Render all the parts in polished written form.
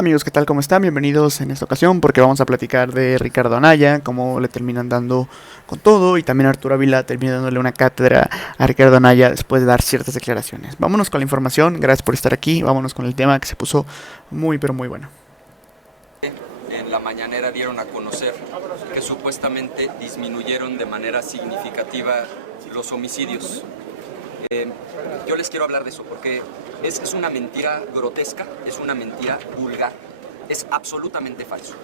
Amigos, ¿qué tal? ¿Cómo están? Bienvenidos en esta ocasión porque vamos a platicar de Ricardo Anaya, cómo le terminan dando con todo y también Arturo Ávila termina dándole una cátedra a Ricardo Anaya después de dar ciertas declaraciones. Vámonos con la información, gracias por estar aquí, vámonos con el tema que se puso muy pero muy bueno. En la mañanera dieron a conocer que supuestamente disminuyeron de manera significativa los homicidios. Yo les quiero hablar de eso porque es una mentira grotesca, es una mentira vulgar, es absolutamente falso.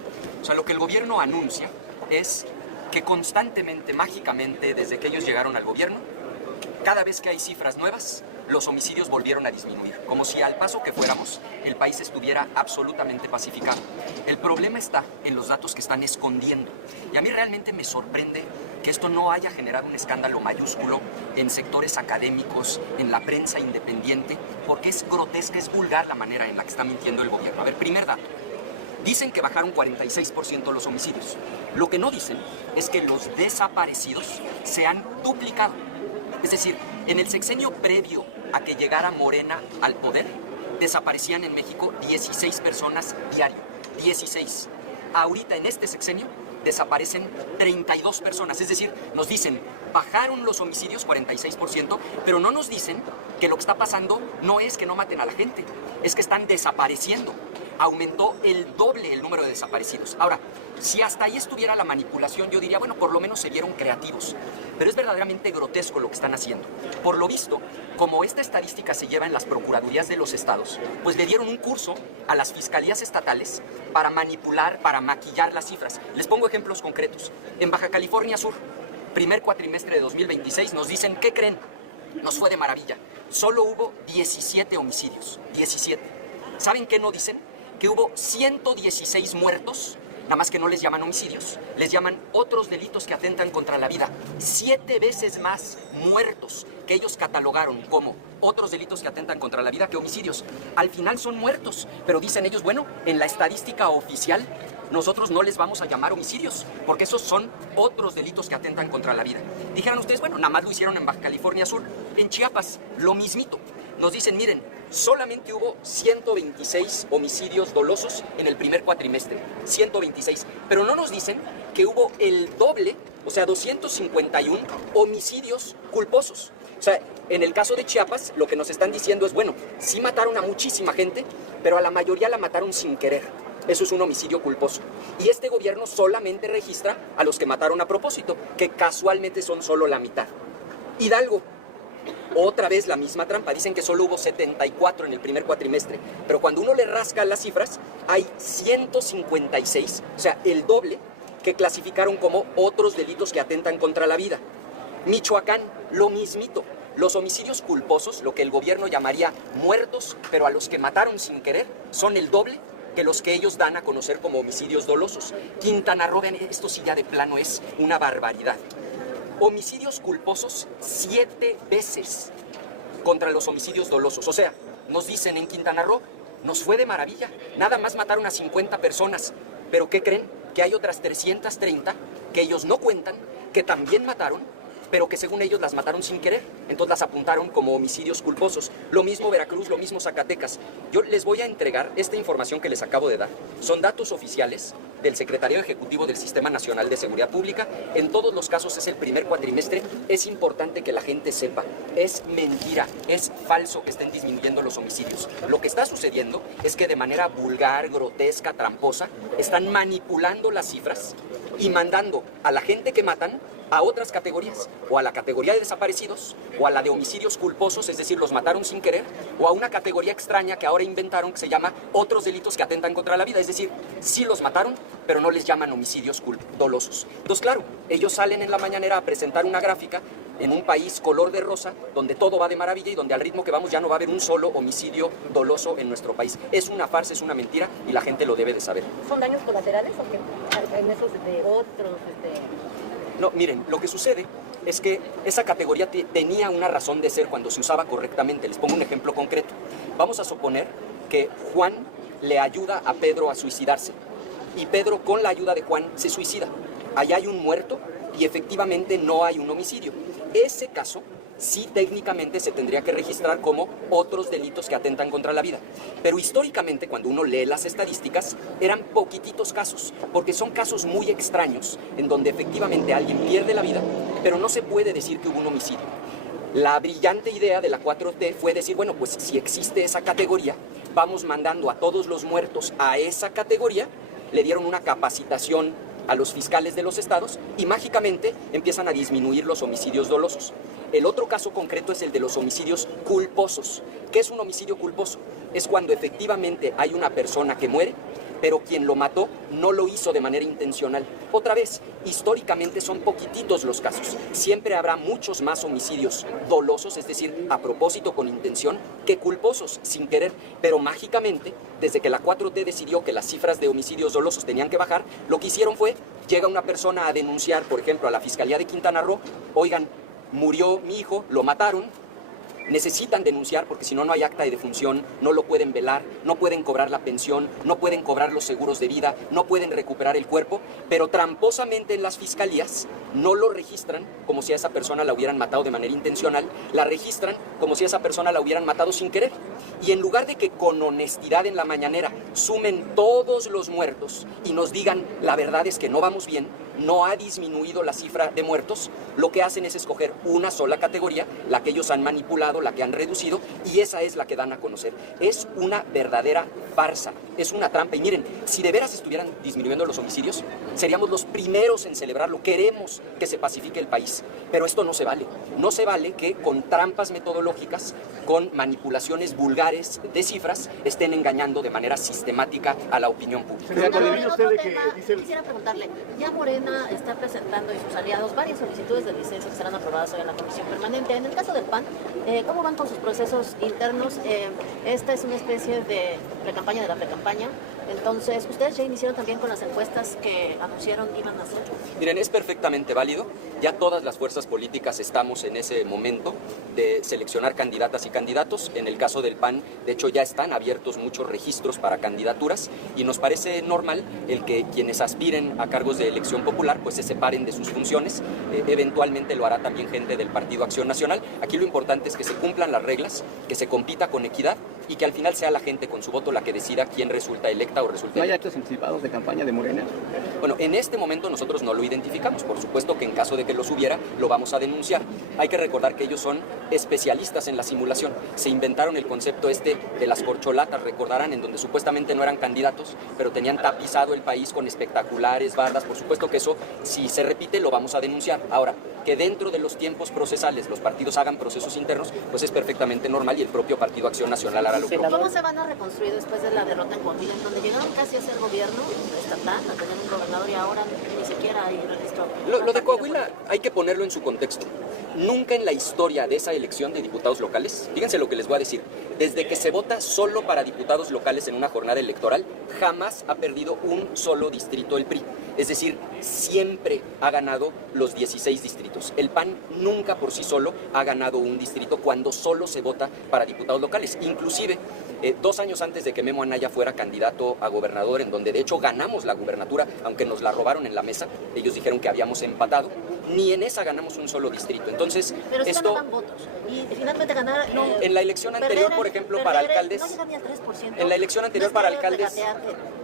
O sea, lo que el gobierno anuncia es que constantemente, mágicamente, desde que ellos llegaron al gobierno, cada vez que hay cifras nuevas, los homicidios volvieron a disminuir, como si al paso que fuéramos, el país estuviera absolutamente pacificado. El problema está en los datos que están escondiendo. Y a mí realmente me sorprende que esto no haya generado un escándalo mayúsculo en sectores académicos, en la prensa independiente, porque es grotesca, es vulgar la manera en la que está mintiendo el gobierno. A ver, primer dato. Dicen que bajaron 46% los homicidios. Lo que no dicen es que los desaparecidos se han duplicado. Es decir, en el sexenio previo a que llegara Morena al poder, desaparecían en México 16 personas diario. 16. Ahorita en este sexenio desaparecen 32 personas. Es decir, nos dicen, bajaron los homicidios 46%, pero no nos dicen que lo que está pasando no es que no maten a la gente, es que están desapareciendo. Aumentó el doble el número de desaparecidos. Ahora, si hasta ahí estuviera la manipulación, yo diría, bueno, por lo menos se vieron creativos. Pero es verdaderamente grotesco lo que están haciendo. Por lo visto, como esta estadística se lleva en las procuradurías de los estados, pues le dieron un curso a las fiscalías estatales para manipular, para maquillar las cifras. Les pongo ejemplos concretos. En Baja California Sur, primer cuatrimestre de 2026, nos dicen, ¿qué creen? Nos fue de maravilla. Solo hubo 17 homicidios. 17. ¿Saben qué no dicen? Que hubo 116 muertos, nada más que no les llaman homicidios, les llaman otros delitos que atentan contra la vida. 7 veces más muertos que ellos catalogaron como otros delitos que atentan contra la vida que homicidios. Al final son muertos, pero dicen ellos, bueno, en la estadística oficial nosotros no les vamos a llamar homicidios, porque esos son otros delitos que atentan contra la vida. Dijeron ustedes, bueno, nada más lo hicieron en Baja California Sur. En Chiapas, lo mismito. Nos dicen, miren, solamente hubo 126 homicidios dolosos en el primer cuatrimestre, 126, pero no nos dicen que hubo el doble, o sea, 251 homicidios culposos. O sea, en el caso de Chiapas, lo que nos están diciendo es, bueno, sí mataron a muchísima gente, pero a la mayoría la mataron sin querer. Eso es un homicidio culposo. Y este gobierno solamente registra a los que mataron a propósito, que casualmente son solo la mitad. Hidalgo. Otra vez la misma trampa, dicen que solo hubo 74 en el primer cuatrimestre, pero cuando uno le rasca las cifras, hay 156, o sea, el doble, que clasificaron como otros delitos que atentan contra la vida. Michoacán, lo mismito. Los homicidios culposos, lo que el gobierno llamaría muertos, pero a los que mataron sin querer, son el doble que los que ellos dan a conocer como homicidios dolosos. Quintana Roo, vean, esto sí ya de plano es una barbaridad. Homicidios culposos 7 veces contra los homicidios dolosos. O sea, nos dicen en Quintana Roo, nos fue de maravilla, nada más mataron a 50 personas. Pero ¿qué creen? Que hay otras 330 que ellos no cuentan, que también mataron, pero que según ellos las mataron sin querer. Entonces las apuntaron como homicidios culposos. Lo mismo Veracruz, lo mismo Zacatecas. Yo les voy a entregar esta información que les acabo de dar. Son datos oficiales del Secretariado Ejecutivo del Sistema Nacional de Seguridad Pública. En todos los casos es el primer cuatrimestre. Es importante que la gente sepa. Es mentira, es falso que estén disminuyendo los homicidios. Lo que está sucediendo es que de manera vulgar, grotesca, tramposa, están manipulando las cifras y mandando a la gente que matan a otras categorías, o a la categoría de desaparecidos, o a la de homicidios culposos, es decir, los mataron sin querer, o a una categoría extraña que ahora inventaron que se llama otros delitos que atentan contra la vida, es decir, sí los mataron, pero no les llaman homicidios dolosos. Entonces, claro, ellos salen en la mañanera a presentar una gráfica en un país color de rosa, donde todo va de maravilla y donde al ritmo que vamos ya no va a haber un solo homicidio doloso en nuestro país. Es una farsa, es una mentira y la gente lo debe de saber. ¿Son daños colaterales o qué? En esos de otros, No, miren, lo que sucede es que esa categoría tenía una razón de ser cuando se usaba correctamente. Les pongo un ejemplo concreto. Vamos a suponer que Juan le ayuda a Pedro a suicidarse y Pedro con la ayuda de Juan se suicida. Allá hay un muerto y efectivamente no hay un homicidio. Ese caso sí técnicamente se tendría que registrar como otros delitos que atentan contra la vida. Pero históricamente, cuando uno lee las estadísticas, eran poquititos casos, porque son casos muy extraños, en donde efectivamente alguien pierde la vida, pero no se puede decir que hubo un homicidio. La brillante idea de la 4T fue decir, bueno, pues si existe esa categoría, vamos mandando a todos los muertos a esa categoría. Le dieron una capacitación a los fiscales de los estados y mágicamente empiezan a disminuir los homicidios dolosos. El otro caso concreto es el de los homicidios culposos. ¿Qué es un homicidio culposo? Es cuando efectivamente hay una persona que muere, pero quien lo mató no lo hizo de manera intencional. Otra vez, históricamente son poquititos los casos. Siempre habrá muchos más homicidios dolosos, es decir, a propósito con intención, que culposos sin querer. Pero mágicamente, desde que la 4T decidió que las cifras de homicidios dolosos tenían que bajar, lo que hicieron fue, llega una persona a denunciar, por ejemplo, a la Fiscalía de Quintana Roo, oigan, murió mi hijo, lo mataron. Necesitan denunciar porque si no, no hay acta de defunción, no lo pueden velar, no pueden cobrar la pensión, no pueden cobrar los seguros de vida, no pueden recuperar el cuerpo, pero tramposamente en las fiscalías no lo registran como si a esa persona la hubieran matado de manera intencional, la registran como si a esa persona la hubieran matado sin querer. Y en lugar de que con honestidad en la mañanera sumen todos los muertos y nos digan la verdad es que no vamos bien, no ha disminuido la cifra de muertos, lo que hacen es escoger una sola categoría, la que ellos han manipulado, la que han reducido, y esa es la que dan a conocer. Es una verdadera farsa, es una trampa. Y miren, si de veras estuvieran disminuyendo los homicidios, seríamos los primeros en celebrarlo. Queremos que se pacifique el país, pero esto no se vale. No se vale que con trampas metodológicas, con manipulaciones vulgares de cifras, estén engañando de manera sistemática a la opinión pública. Quisiera preguntarle, ya Morena está presentando y sus aliados varias solicitudes de licencia que serán aprobadas hoy en la Comisión Permanente. En el caso del PAN, ¿cómo van con sus procesos internos? Esta es una especie de precampaña de la precampaña. Entonces, ¿ustedes ya iniciaron también con las encuestas que anunciaron iban a hacer? Miren, es perfectamente válido. Ya todas las fuerzas políticas estamos en ese momento de seleccionar candidatas y candidatos. En el caso del PAN, de hecho, ya están abiertos muchos registros para candidaturas y nos parece normal el que quienes aspiren a cargos de elección popular pues se separen de sus funciones. Eventualmente lo hará también gente del Partido Acción Nacional. Aquí lo importante es que se cumplan las reglas, que se compita con equidad y que al final sea la gente con su voto la que decida quién resulta electa o resulta ¿No hay electo. actos anticipados de campaña de Morena? Bueno, en este momento nosotros no lo identificamos. Por supuesto que en caso de que los hubiera, lo vamos a denunciar. Hay que recordar que ellos son especialistas en la simulación. Se inventaron el concepto de las corcholatas, recordarán, en donde supuestamente no eran candidatos, pero tenían tapizado el país con espectaculares, bardas. Por supuesto que eso, si se repite, lo vamos a denunciar. Ahora, que dentro de los tiempos procesales los partidos hagan procesos internos, pues es perfectamente normal y el propio Partido Acción Nacional hará lo propio. ¿Cómo se van a reconstruir después de la derrota en Coahuila, en donde llegaron casi a ser gobierno estatal, a tener un gobernador y ahora ni siquiera hay registro? Lo de Coahuila hay que ponerlo en su contexto. Nunca en la historia de esa elección de diputados locales, fíjense lo que les voy a decir, desde que se vota solo para diputados locales en una jornada electoral, jamás ha perdido un solo distrito el PRI. Es decir, siempre ha ganado los 16 distritos. El PAN nunca por sí solo ha ganado un distrito cuando solo se vota para diputados locales. Inclusive, 2 años antes de que Memo Anaya fuera candidato a gobernador, en donde de hecho ganamos la gubernatura, aunque nos la robaron en la mesa, ellos dijeron que habíamos empatado, ni en esa ganamos un solo distrito. Entonces, pero esto... no dan votos. Y finalmente ganar... No, en la elección anterior, por ejemplo, para alcaldes... No llegan ni al 3%. En la elección anterior para alcaldes...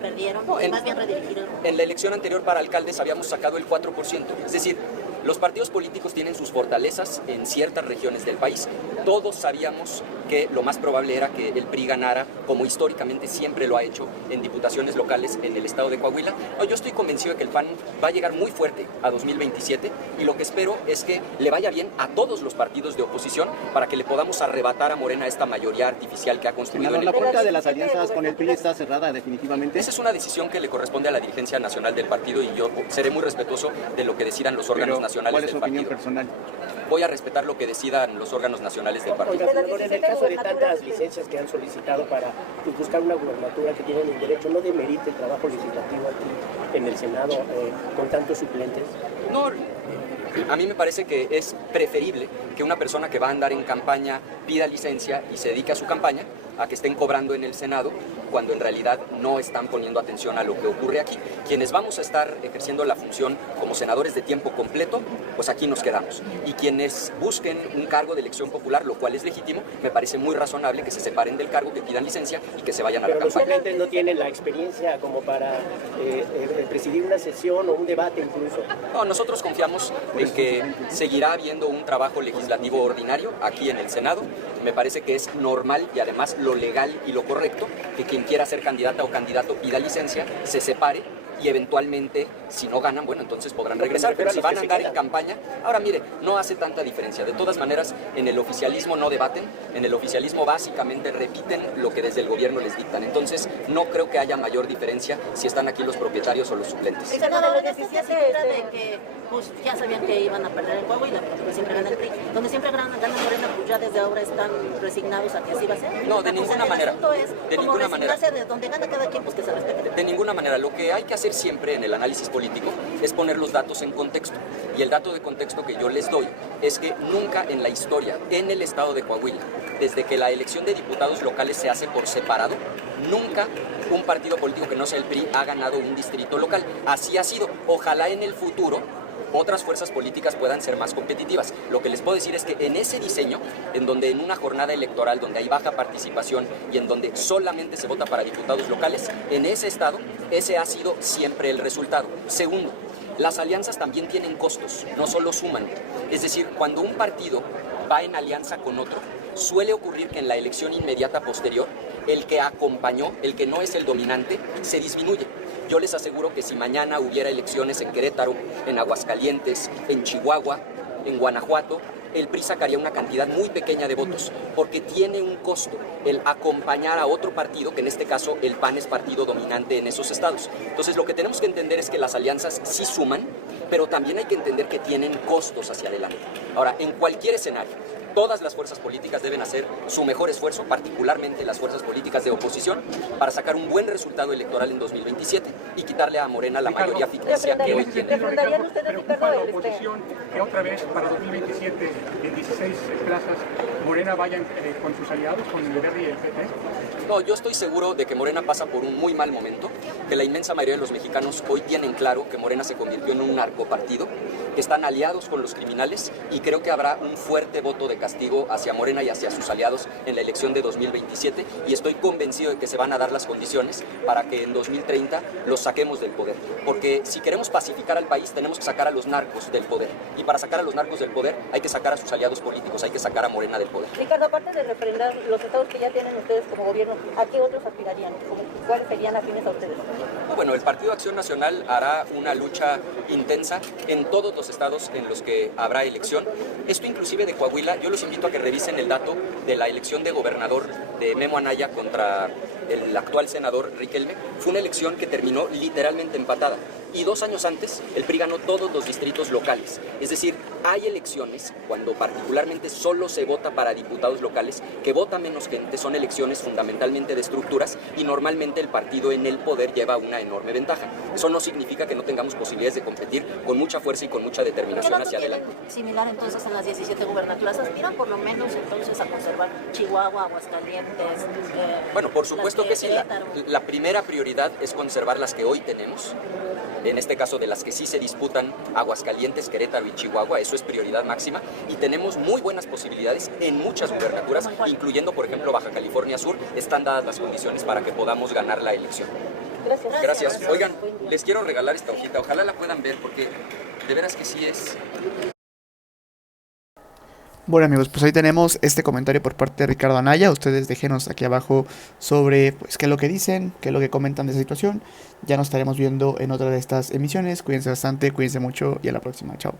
Perdieron, no, más bien redirigieron. En la elección anterior para alcaldes habíamos sacado el 4%. Es decir, los partidos políticos tienen sus fortalezas en ciertas regiones del país. Todos sabíamos que lo más probable era que el PRI ganara, como históricamente siempre lo ha hecho en diputaciones locales en el estado de Coahuila. No, yo estoy convencido de que el PAN va a llegar muy fuerte a 2027 y lo que espero es que le vaya bien a todos los partidos de oposición para que le podamos arrebatar a Morena esta mayoría artificial que ha construido. ¿La puerta de las alianzas con el PRI está cerrada definitivamente? Esa es una decisión que le corresponde a la dirigencia nacional del partido y yo seré muy respetuoso de lo que decidan los órganos nacionales ¿cuál es del su opinión partido. Personal? Voy a respetar lo que decidan los órganos nacionales del partido. Oiga, senador, en el caso de tantas licencias que han solicitado para buscar una gubernatura que tienen el derecho, ¿no demerita el trabajo legislativo aquí en el Senado con tantos suplentes? No, a mí me parece que es preferible que una persona que va a andar en campaña pida licencia y se dedique a su campaña, a que estén cobrando en el Senado cuando en realidad no están poniendo atención a lo que ocurre aquí. Quienes vamos a estar ejerciendo la función como senadores de tiempo completo, pues aquí nos quedamos. Y quienes busquen un cargo de elección popular, lo cual es legítimo, me parece muy razonable que se separen del cargo, que pidan licencia y que se vayan a la campaña. Pero los suplentes no tienen la experiencia como para presidir una sesión o un debate incluso. No, nosotros confiamos en que seguirá habiendo un trabajo legislativo ordinario aquí en el Senado. Me parece que es normal y además lo legal y lo correcto que quien quiera ser candidata o candidato pida licencia, se separe y eventualmente, si no ganan, bueno, entonces podrán regresar, pero si van a andar en campaña, ahora mire, no hace tanta diferencia. De todas maneras, en el oficialismo no debaten, en el oficialismo básicamente repiten lo que desde el gobierno les dictan. Entonces, no creo que haya mayor diferencia si están aquí los propietarios o los suplentes. Senador, esta tesitura de que pues, ya sabían que iban a perder el Coahuila, porque siempre gana el PRI, donde siempre gana Morena, pues ya desde ahora están resignados a que así va a ser. No, de ninguna manera. El asunto es de como ninguna manera. de donde gana cada quien, pues que se respete. De ninguna manera. Lo que hay que hacer siempre en el análisis político es poner los datos en contexto. Y el dato de contexto que yo les doy es que nunca en la historia, en el estado de Coahuila, desde que la elección de diputados locales se hace por separado, nunca un partido político que no sea el PRI ha ganado un distrito local. Así ha sido. Ojalá en el futuro otras fuerzas políticas puedan ser más competitivas. Lo que les puedo decir es que en ese diseño, en donde en una jornada electoral donde hay baja participación y en donde solamente se vota para diputados locales, en ese estado, ese ha sido siempre el resultado. Segundo, las alianzas también tienen costos, no solo suman. Es decir, cuando un partido va en alianza con otro, suele ocurrir que en la elección inmediata posterior, el que acompañó, el que no es el dominante, se disminuye. Yo les aseguro que si mañana hubiera elecciones en Querétaro, en Aguascalientes, en Chihuahua, en Guanajuato, el PRI sacaría una cantidad muy pequeña de votos, porque tiene un costo el acompañar a otro partido, que en este caso el PAN es partido dominante en esos estados. Entonces lo que tenemos que entender es que las alianzas sí suman, pero también hay que entender que tienen costos hacia adelante. Ahora, en cualquier escenario, todas las fuerzas políticas deben hacer su mejor esfuerzo, particularmente las fuerzas políticas de oposición, para sacar un buen resultado electoral en 2027 y quitarle a Morena la mayoría ficticia que hoy tiene. ¿Refrendarían ustedes, preocupa la oposición que otra vez para 2027 en 16 plazas Morena vaya con sus aliados, con el Verde y el PT? No, yo estoy seguro de que Morena pasa por un muy mal momento, que la inmensa mayoría de los mexicanos hoy tienen claro que Morena se convirtió en un narcopartido, que están aliados con los criminales y creo que habrá un fuerte voto de castigo hacia Morena y hacia sus aliados en la elección de 2027 y estoy convencido de que se van a dar las condiciones para que en 2030 los saquemos del poder. Porque si queremos pacificar al país tenemos que sacar a los narcos del poder y para sacar a los narcos del poder hay que sacar a sus aliados políticos, hay que sacar a Morena del poder. Ricardo, aparte de refrendar los estados que ya tienen ustedes como gobierno, ¿a qué otros aspirarían? ¿Cuáles serían afines a ustedes? Bueno, el Partido Acción Nacional hará una lucha intensa en todos los estados en los que habrá elección. Esto inclusive de Coahuila, yo los invito a que revisen el dato de la elección de gobernador de Memo Anaya contra el actual senador Riquelme. Fue una elección que terminó literalmente empatada. Y 2 años antes, el PRI ganó todos los distritos locales. Es decir, hay elecciones, cuando particularmente solo se vota para diputados locales, que vota menos gente, son elecciones fundamentalmente de estructuras y normalmente el partido en el poder lleva una enorme ventaja. Eso no significa que no tengamos posibilidades de competir con mucha fuerza y con mucha determinación hacia adelante. Similar entonces en las 17 gubernaturas, ¿aspiran por lo menos entonces a conservar Chihuahua, Aguascalientes? Bueno, por supuesto que sí. La primera prioridad es conservar las que hoy tenemos. En este caso de las que sí se disputan Aguascalientes, Querétaro y Chihuahua, eso es prioridad máxima y tenemos muy buenas posibilidades en muchas gubernaturas, incluyendo por ejemplo Baja California Sur, están dadas las condiciones para que podamos ganar la elección. Gracias. Oigan, les quiero regalar esta hojita, ojalá la puedan ver porque de veras que sí es... Bueno amigos, pues ahí tenemos este comentario por parte de Ricardo Anaya. Ustedes déjenos aquí abajo sobre pues qué es lo que dicen, qué es lo que comentan de esa situación. Ya nos estaremos viendo en otra de estas emisiones. Cuídense bastante, cuídense mucho y a la próxima. Chao.